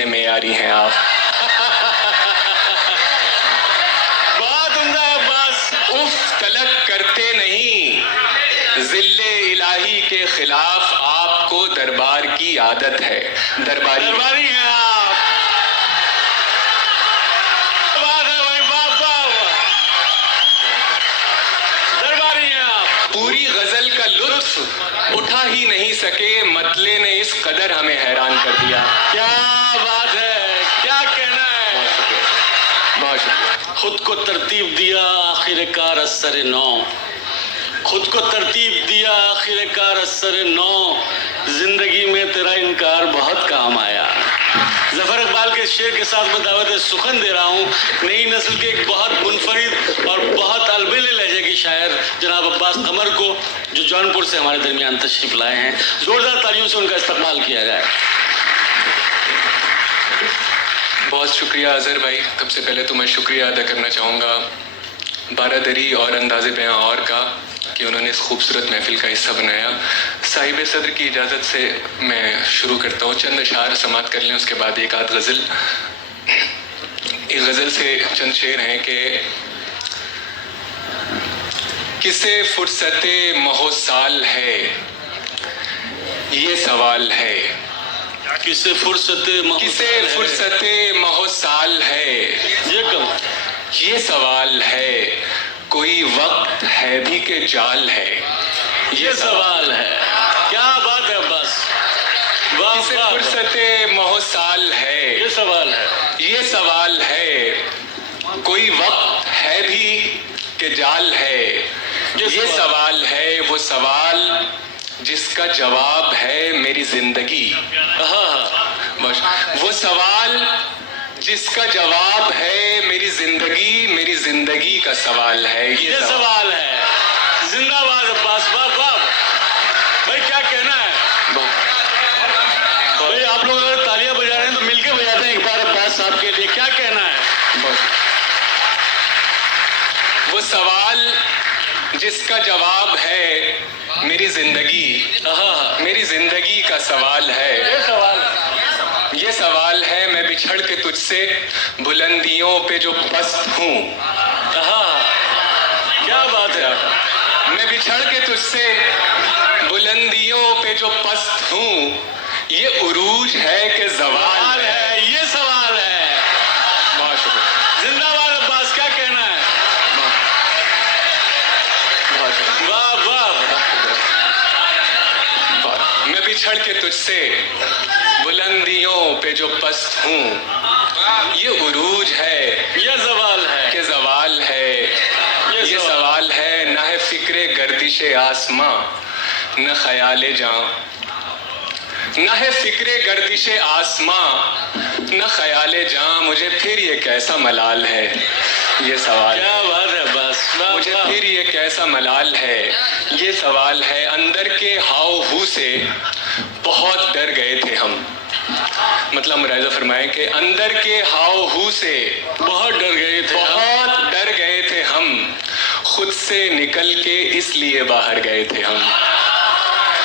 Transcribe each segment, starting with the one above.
کتنے معیاری ہیں آپ. بہت عمدہ عباس. اف تلک کرتے نہیں, ذل الہی کے خلاف آپ کو دربار کی عادت ہے. درباری ہیں آپ. بات ہے بھائی, واہ واہ واہ. درباری ہیں آپ. پوری غزل کا لطف اٹھا ہی نہیں سکے, مطلع نے اس قدر ہمیں حیران کر دیا. کیا بات ہے, کیا کہنا ہے. بہت شکریہ. خود کو ترتیب دیا آخر کار اثر نو, خود کو ترتیب دیا آخر کار اثر نو, زندگی میں تیرا انکار بہت کام آیا. ظفر اقبال کے شعر کے ساتھ میں دعوت سخن دے رہا ہوں نئی نسل کے ایک بہت منفرد اور بہت البیلے لہجے کی شاعر جناب عباس قمر کو, جو جونپور سے ہمارے درمیان تشریف لائے ہیں. زوردار تالیوں سے ان کا استقبال کیا جائے. بہت شکریہ اظہر بھائی. سب سے پہلے تو میں شکریہ ادا کرنا چاہوں گا بارادری اور انداز بیاں اور کا کہ انہوں نے اس خوبصورت محفل کا حصہ بنایا. صاحب صدر کی اجازت سے میں شروع کرتا ہوں. چند اشعار سماعت کر لیں, اس کے بعد ایک آدھ غزل. ایک غزل سے چند شعر ہیں کہ کسے فرصت مہو سال ہے یہ سوال ہے, کسے فرصت مہو سال ہے یہ سوال ہے, کوئی وقت ہے بھی کہ جال ہے یہ سوال ہے. کیا بات ہے عباس, واہ کسے واہ. فرصت مہو سال ہے یہ سوال ہے. یہ سوال ہے, کوئی وقت ہے بھی کہ جال ہے یہ سوال ہے. وہ سوال جس کا جواب ہے میری زندگی. وہ سوال جس کا جواب ہے میری زندگی کا سوال ہے یہ سوال ہے. زندہ باد عباس, واہ واہ. بھائی کیا کہنا ہے. بھائی آپ لوگ اگر تالیاں بجا رہے ہیں تو مل کے بجاتے ہیں ایک بار عباس صاحب کے لیے. کیا کہنا ہے. وہ سوال جس کا جواب ہے میری زندگی کا سوال ہے. یہ سوال ہے, میں بچھڑ کے تجھ سے بلندیوں پہ جو پست ہوں. کیا بات ہے. میں بچھڑ کے تجھ سے بلندیوں پہ جو پست ہوں, یہ عروج ہے کہ زوال ہے. یہ سوال ہے. بہت شکریہ. زندہ باد عباس. کیا کہنا ہے. بہت شکریہ. واہ واہ. میں بچھڑ کے تجھ سے بلندیوں پہ جو پست ہوں, یہ عروج ہے یہ زوال ہے کہ زوال ہے. یہ سوال ہے, نہ ہے فکر گردش آسماں نہ خیال جاں, نہ ہے فکر گردش آسماں نہ خیال جاں. مجھے پھر یہ کیسا ملال ہے یہ سوال. کیا بات ہے بس. مجھے پھر یہ کیسا ملال ہے یہ سوال ہے. اندر کے ہاؤ ہو سے بہت ڈر گئے تھے ہم. مطلب ملاحظہ فرمائیں کہ اندر کے ہاؤ ہو سے بہت ڈر گئے تھے ہم. خود سے نکل کے اس لیے باہر گئے تھے ہم.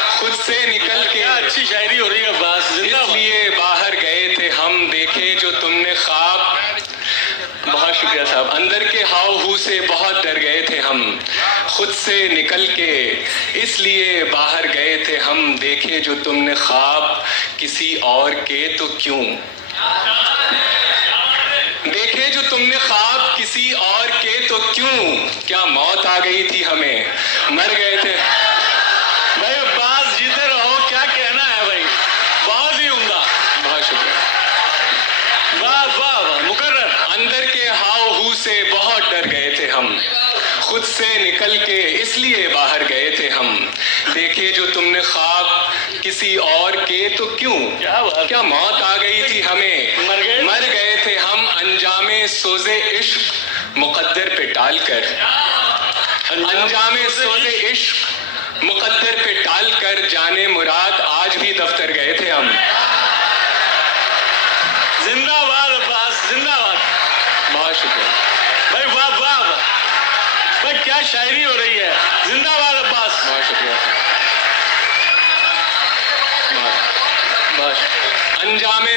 خود سے نکل کے اچھی شاعری ہو رہی ہے عباس. اس لیے باہر گئے تھے ہم. دیکھے جو تم نے خواب. بہت شکریہ صاحب. اندر کے ہاؤ ہو سے بہت ڈر گئے تھے ہم. خود سے نکل کے اس لیے باہر گئے تھے ہم. دیکھے جو تم نے خواب کسی اور کے تو کیوں. دیکھے جو تم نے خواب کسی اور کے تو کیوں. کیا موت آ گئی تھی ہمیں, مر گئے تھے. بھائی عباس جیتے رہو. کیا کہنا ہے بھائی. بہت ہی عمدہ. بہت شکریہ. واہ واہ واہ. مقرر. اندر کے ہاؤ ہو سے بہت ڈر گئے تھے ہم. خود سے نکل کے اس لیے باہر گئے تھے ہم. دیکھے جو تم نے خواب کسی اور کے تو کیوں. کیا موت آ گئی تھی ہمیں, مر گئے تھے ہم. انجام سوز عشق مقدر پہ ٹال کر. انجام سوز عشق مقدر پہ ٹال کر جانے مراد آج بھی دفتر گئے تھے ہم. زندہ باد عباس. زندہ باد. بہت شکریہ بھائی. واہ واہ واہ. بھائی کیا شاعری ہو رہی ہے. زندہ باد عباس. بہت شکریہ. انجام